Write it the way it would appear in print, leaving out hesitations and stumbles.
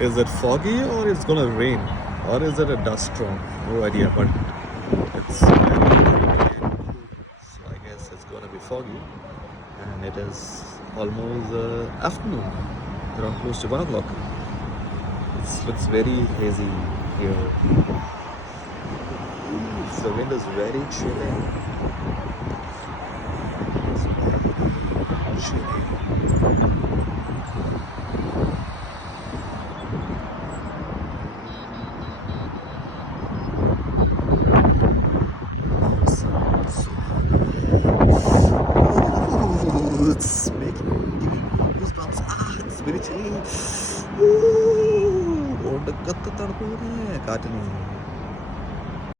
Is it foggy or it's gonna rain? Or is it a dust storm? No idea, but it's very, very cool. So I guess it's gonna be foggy. And it is almost afternoon, around close to 1 o'clock. It looks very hazy here. The wind is very chilling. It's chilling. Oh, it's making giving goosebumps. It's very chilly. ഓ, ഓടക്കത്തെ തണുപ്പ് കാറ്റിന്